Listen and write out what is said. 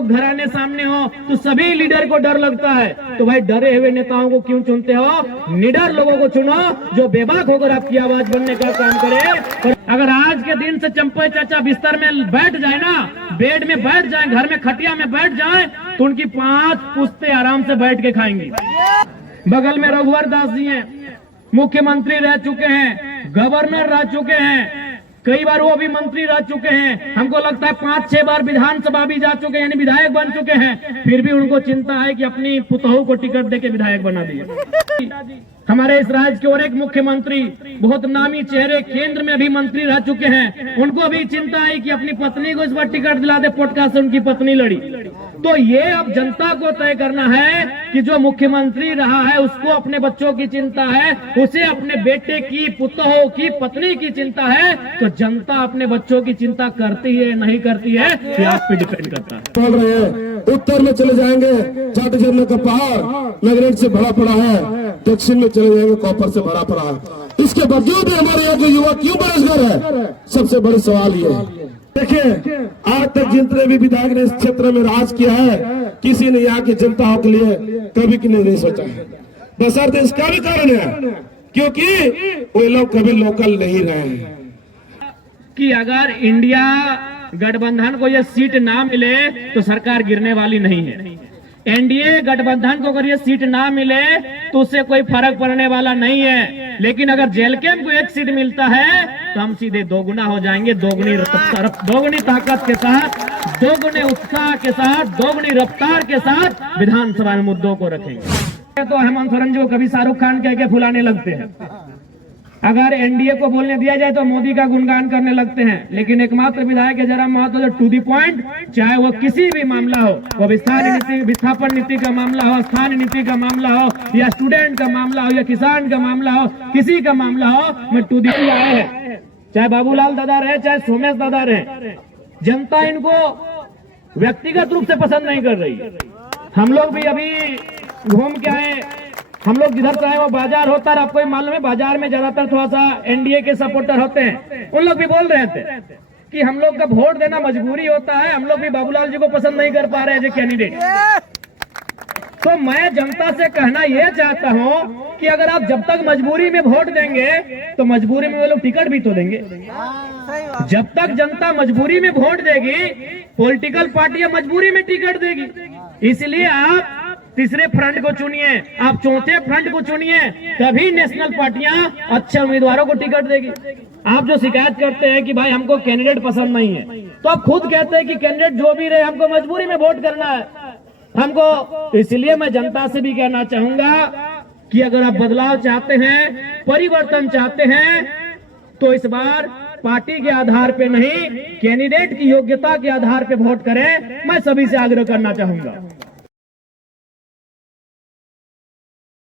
प्रमुख घराने सामने हो तो सभी लीडर को डर लगता है। तो भाई डरे हुए नेताओं को क्यों चुनते हो? निडर लोगों को चुनो जो बेबाक होकर आपकी आवाज बनने का काम करे। अगर आज के दिन से चंपा चाचा बिस्तर में बैठ जाए ना, बेड में बैठ जाए, घर में खटिया में बैठ जाए, तो उनकी 5 पुश्ते आराम से बैठ के खाएंगी। बगल में रघुवर दास जी हैं, मुख्यमंत्री रह चुके हैं, गवर्नर रह चुके हैं, कई बार वो भी मंत्री रह चुके हैं। हमको लगता है 5-6 बार विधानसभा भी जा चुके हैं, यानी विधायक बन चुके हैं। फिर भी उनको चिंता है कि अपनी पुतोहू को टिकट देके विधायक बना दिए। हमारे इस राज्य के और एक मुख्यमंत्री बहुत नामी चेहरे केंद्र में भी मंत्री रह चुके हैं, उनको भी चिंता है कि अपनी पत्नी को इस बार टिकट दिला दे। पोटका से उनकी पत्नी लड़ी। तो ये अब जनता को तय करना है कि जो मुख्यमंत्री रहा है उसको अपने बच्चों की चिंता है, उसे अपने बेटे की, पुतोहू की, पत्नी की चिंता है। तो जनता अपने बच्चों की चिंता करती है नहीं करती है, ये आप पे डिपेंड करता है। बोल रहे हैं उत्तर में चले जाएंगे जाट झरने का पहाड़ नगरेट से भरा पड़ा है, दक्षिण में चले जाएंगे कॉपर से भरा पड़ा है। इसके बावजूद भी हमारे यहाँ के युवा क्यों बेरोजगार है? सबसे बड़ी सवाल ये है। देखिए आज तक जितने भी विधायक ने इस क्षेत्र में राज किया है, किसी ने यहाँ की जनता के लिए कभी की नहीं सोचा है। बशर्ते इसका भी कारण है क्योंकि वे लोग कभी लोकल नहीं रहे हैं। कि अगर इंडिया गठबंधन को ये सीट ना मिले तो सरकार गिरने वाली नहीं है। एनडीए गठबंधन को अगर ये सीट ना मिले तो उससे कोई फर्क पड़ने वाला नहीं है। लेकिन अगर जेलकेम को 1 सीट मिलता है तो हम सीधे दोगुना हो जाएंगे, दोगुनी ताकत के साथ, दोगुने उत्साह के साथ, दोगुनी रफ्तार के साथ विधानसभा में मुद्दों को रखेंगे। तो हेमंत सोरेन जी को कभी शाहरुख खान कह के फुलाने लगते हैं, अगर एनडीए को बोलने दिया जाए तो मोदी का गुणगान करने लगते हैं। लेकिन एकमात्र विधायक है जरा महत्व जो टू दी पॉइंट, चाहे वो किसी भी मामला हो, वो विस्थापन नीति का मामला हो, स्थानीय नीति का मामला हो, या स्टूडेंट का मामला हो, या किसान का मामला हो, किसी का मामला हो, मैं टू दी आए हैं। चाहे बाबूलाल दादा रहे, चाहे सोमेश दादा रहे, जनता इनको व्यक्तिगत रूप से पसंद नहीं कर रही। हम लोग भी अभी घूम के आए, हम लोग जिधर चाहे वो बाजार होता है, आपको ही मालूम है बाजार में ज्यादातर थोड़ा सा एनडीए के सपोर्टर होते हैं। उन लोग भी बोल रहे थे कि हम लोग का वोट देना मजबूरी होता है, हम लोग भी बाबूलाल जी को पसंद नहीं कर पा रहे हैं कैंडिडेट। तो मैं जनता से कहना यह चाहता हूं कि अगर आप जब तक मजबूरी में वोट देंगे तो मजबूरी में वो लोग टिकट भी तो देंगे। जब तक जनता मजबूरी में वोट देगी, पॉलिटिकल पार्टियां मजबूरी में टिकट देगी। इसलिए आप तीसरे फ्रंट को चुनिए, आप चौथे फ्रंट को चुनिए, तभी नेशनल पार्टियां अच्छे उम्मीदवारों को टिकट देगी। आप जो शिकायत करते हैं कि भाई हमको कैंडिडेट पसंद नहीं है, तो आप खुद कहते हैं कि कैंडिडेट जो भी रहे हमको मजबूरी में वोट करना है हमको। इसलिए मैं जनता से भी कहना चाहूंगा कि अगर आप बदलाव चाहते हैं, परिवर्तन चाहते हैं, तो इस बार पार्टी के आधार पे नहीं, कैंडिडेट की योग्यता के आधार पे वोट करें। मैं सभी से आग्रह करना चाहूंगा।